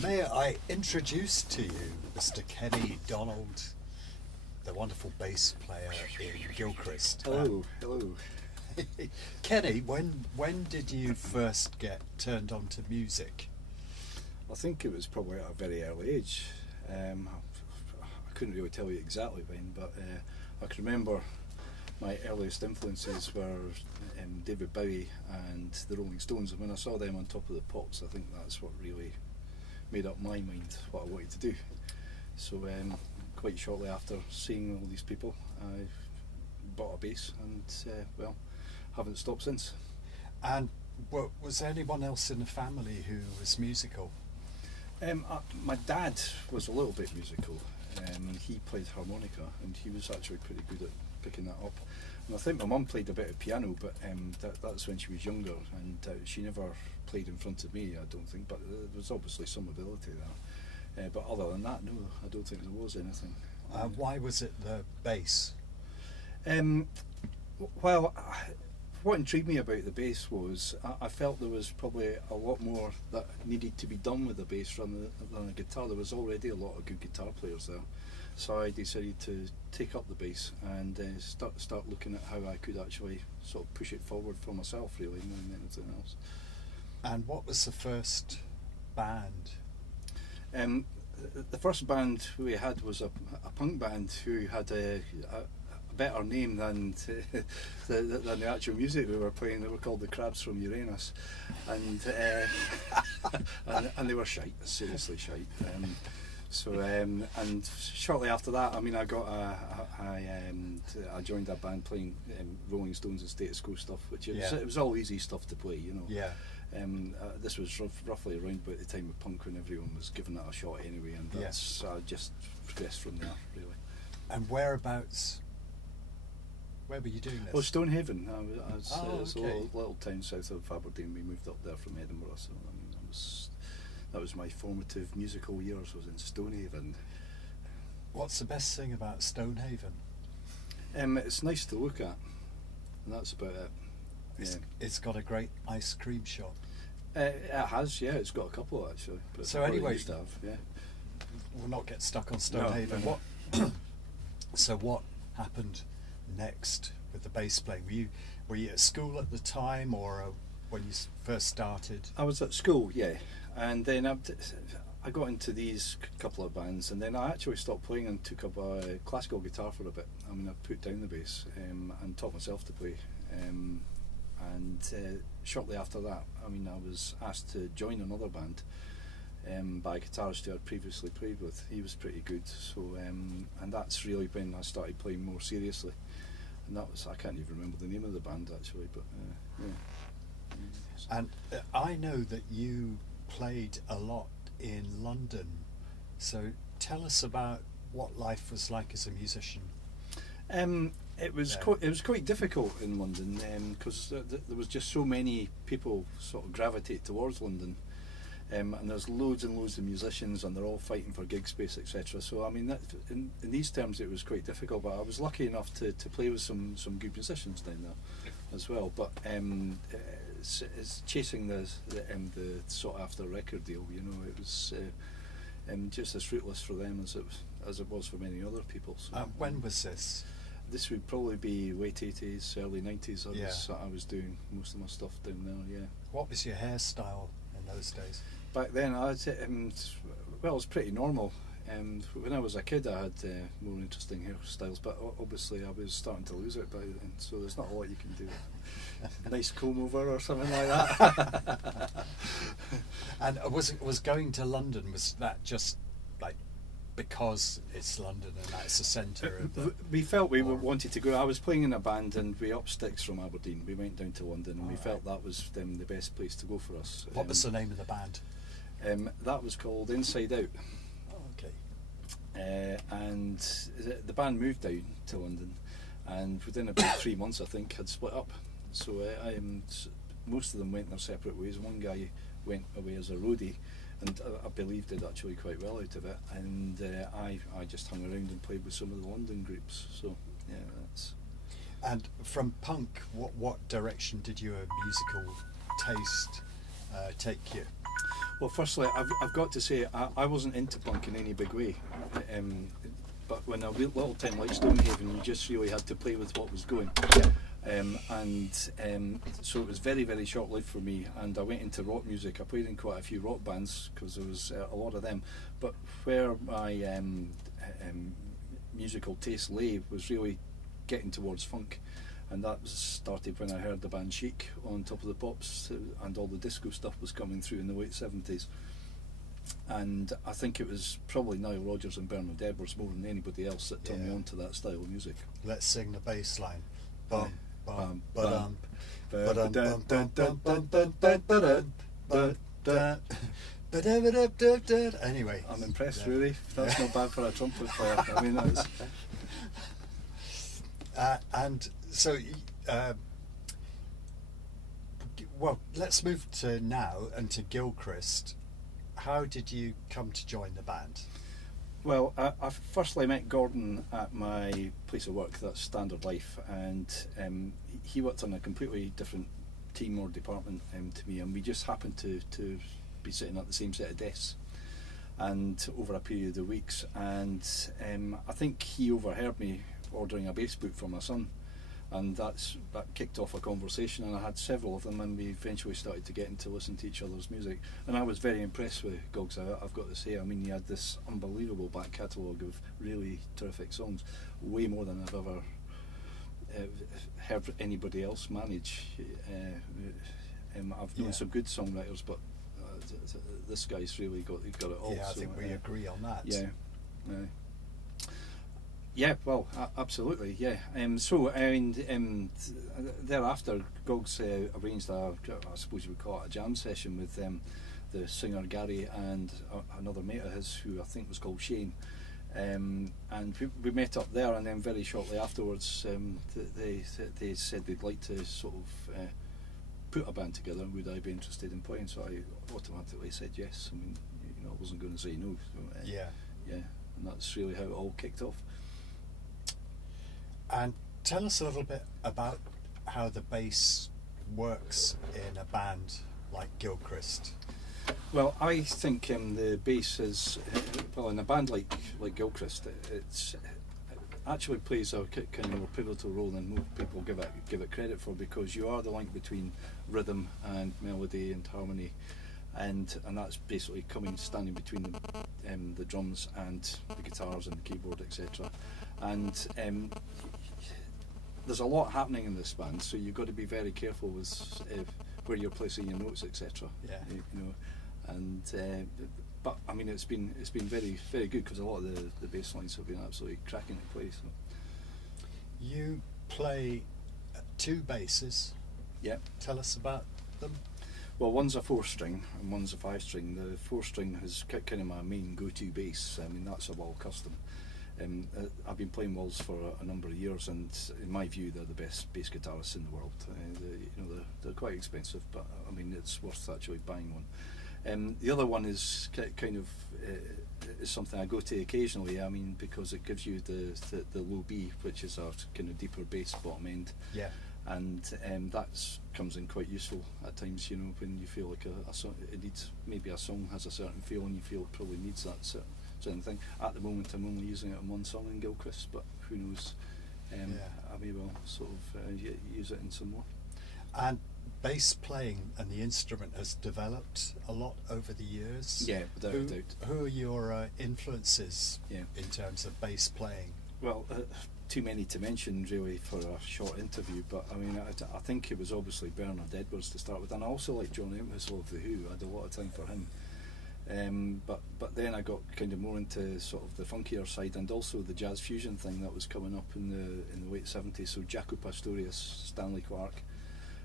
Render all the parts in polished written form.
May I introduce to you Mr. Kenny Donald, the wonderful bass player in Gilchrist. Hello, hello. Kenny, when did you first get turned on to music? I think it was probably at a very early age. I couldn't really tell you exactly when, but I can remember my earliest influences were David Bowie and the Rolling Stones, and when I saw them on Top of the Pops, I think that's what really made up my mind what I wanted to do. So quite shortly after seeing all these people, I bought a bass and well, haven't stopped since. And was there anyone else in the family who was musical? My dad was a little bit musical. He played harmonica and he was actually pretty good at picking that up. And I think my mum played a bit of piano, but that's when she was younger, and she never played in front of me, I don't think, but there was obviously some ability there. But other than that, no, I don't think there was anything. Why was it the bass? Well, what intrigued me about the bass was I felt there was probably a lot more that needed to be done with the bass rather than a guitar. There was already a lot of good guitar players there, so I decided to take up the bass and start looking at how I could actually sort of push it forward for myself, really, more than anything else. And what was the first band? The first band we had was a punk band who had a better name than the actual music we were playing. They were called the Crabs from Uranus, and and they were shite, seriously shite. And shortly after that, I mean, I joined that band playing Rolling Stones and Status Quo stuff, which it was all easy stuff to play, you know. Yeah. This was roughly around about the time of punk when everyone was giving that a shot anyway, and that's just progressed from there, really. And whereabouts? Where were you doing this? Oh, Stonehaven. It's okay. a little town south of Aberdeen. We moved up there from Edinburgh, so I mean that was my formative musical years, was in Stonehaven. What's the best thing about Stonehaven? It's nice to look at, and that's about it. It's got a great ice cream shop. It has, yeah. It's got a couple actually. But So anyway, used to have, yeah. We'll not get stuck on Stonehaven. No. So what happened next with the bass playing? Were you at school at the time, or when you first started? I was at school, yeah, and then I got into these couple of bands, and then I actually stopped playing and took up a classical guitar for a bit. I mean, I put down the bass and taught myself to play. And shortly after that, I mean, I was asked to join another band by a guitarist who I'd previously played with. He was pretty good, so and that's really when I started playing more seriously. And that was, I can't even remember the name of the band actually, but yeah. And I know that you played a lot in London, so tell us about what life was like as a musician. It was quite difficult in London because there was just so many people sort of gravitate towards London, and there's loads and loads of musicians, and they're all fighting for gig space, etc. So I mean, in these terms, it was quite difficult. But I was lucky enough to play with some good musicians down there as well. But it's chasing the sought after record deal. You know, it was just as fruitless for them as it was for many other people. So, when was this? This would probably be late 80s, early 90s. I was doing most of my stuff down there, yeah. What was your hairstyle in those days? Back then, I'd say, well, it was pretty normal. When I was a kid, I had more interesting hairstyles, but obviously I was starting to lose it by then, so there's not a lot you can do. Nice comb over or something like that. And was going to London, was that just like because it's London and that's the centre of the... We felt we wanted to go. I was playing in a band and we up sticks from Aberdeen. We went down to London and we felt that was the best place to go for us. What was the name of the band? That was called Inside Out. Oh, okay. And the band moved down to London, and within about 3 months I think had split up. So most of them went their separate ways. One guy went away as a roadie, and I believe did actually quite well out of it, and I just hung around and played with some of the London groups. So yeah, that's... And from punk, what direction did your musical taste take you? Well, firstly, I've got to say I wasn't into punk in any big way, but when I was little time like Stonehaven, you just really had to play with what was going. So it was very, very short-lived for me, and I went into rock music. I played in quite a few rock bands because there was a lot of them, but where my musical taste lay was really getting towards funk, and that started when I heard the band Chic on Top of the Pops, and all the disco stuff was coming through in the late 70s. And I think it was probably Nile Rodgers and Bernard Edwards more than anybody else that turned me on to that style of music. Let's sing the bass line. Bum, bum, Bum, ba-dum, bum, ba-dum, bum, bum, bum, bum, ba-dum, ba-da, ba-da-ba-da-ba-da. Anyway. I'm impressed, really. That's not bad for a trumpet player. I mean, that's... And so, well, let's move to now and to Gilchrist. How did you come to join the band? Well, I firstly met Gordon at my place of work, that's Standard Life, and he worked on a completely different team or department to me, and we just happened to be sitting at the same set of desks, and over a period of weeks, and I think he overheard me ordering a bass book for my son, and that kicked off a conversation, and I had several of them, and we eventually started to get into listen to each other's music, and I was very impressed with Gogs. I've got to say, I mean, he had this unbelievable back catalogue of really terrific songs, way more than I've ever heard anybody else manage. I've known some good songwriters, but this guy's really got it all. Yeah, I think we agree on that. Yeah. Yeah, well, absolutely, yeah. Thereafter, Gogs arranged I suppose you would call it a jam session with the singer Gary and another mate of his who I think was called Shane. And we met up there, and then very shortly afterwards they said they'd like to sort of put a band together, and would I be interested in playing, so I automatically said yes. I mean, I wasn't going to say no. So, yeah, and that's really how it all kicked off. And tell us a little bit about how the bass works in a band like Gilchrist. Well, I think the bass is, well, in a band like Gilchrist, it actually plays a kind of more pivotal role than most people give it credit for, because you are the link between rhythm and melody and harmony, and that's basically standing between the drums and the guitars and the keyboard, etc. And there's a lot happening in this band, so you've got to be very careful with where you're placing your notes, etc. But I mean, it's been very, very good, because a lot of the bass lines have been absolutely cracking to play. So. You play two basses. Yeah. Tell us about them. Well, one's a 4-string and one's a 5-string. The 4-string is kind of my main go-to bass. I mean, that's a wall custom. I've been playing walls for a number of years, and in my view, they're the best bass guitarists in the world. They're quite expensive, but I mean, it's worth actually buying one. The other one is kind of is something I go to occasionally. I mean, because it gives you the low B, which is a kind of deeper bass bottom end. Yeah. And that comes in quite useful at times. When you feel like a song, maybe a song has a certain feel, and you feel it probably needs that certain thing. At the moment, I'm only using it on one song in Gilchrist, but who knows? I may well sort of use it in some more. And bass playing and the instrument has developed a lot over the years. Yeah, without a doubt. Who are your influences in terms of bass playing? Well, too many to mention really for a short interview, but I mean, I think it was obviously Bernard Edwards to start with, and I also like John Entwistle of The Who. I had a lot of time for him. But then I got kind of more into sort of the funkier side, and also the jazz fusion thing that was coming up in the late 70s. So Jaco Pastorius, Stanley Clarke,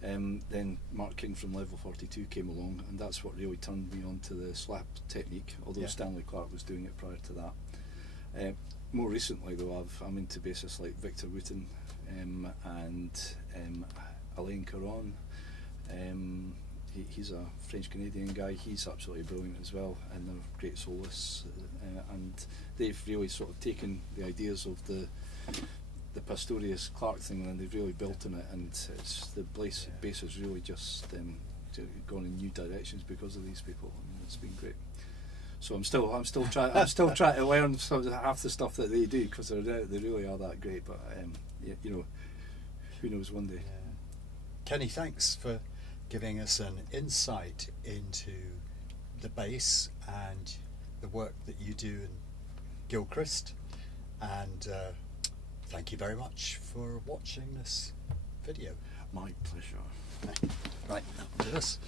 then Mark King from Level 42 came along, and that's what really turned me on to the slap technique, although Stanley Clarke was doing it prior to that. More recently though, I'm into bassists like Victor Wooten and Alain Caron. He's a French-Canadian guy. He's absolutely brilliant as well, and they're great soloists, and they've really sort of taken the ideas of the the Pastorius Clark thing, and they've really built on it, and it's the bass has really just gone in new directions because of these people. I mean, it's been great. So I'm still trying to learn half the stuff that they do, because they really are that great. But you know, who knows one day. Yeah. Kenny, thanks for giving us an insight into the bass and the work that you do in Gilchrist, and thank you very much for watching this video. My pleasure. Right, now do this.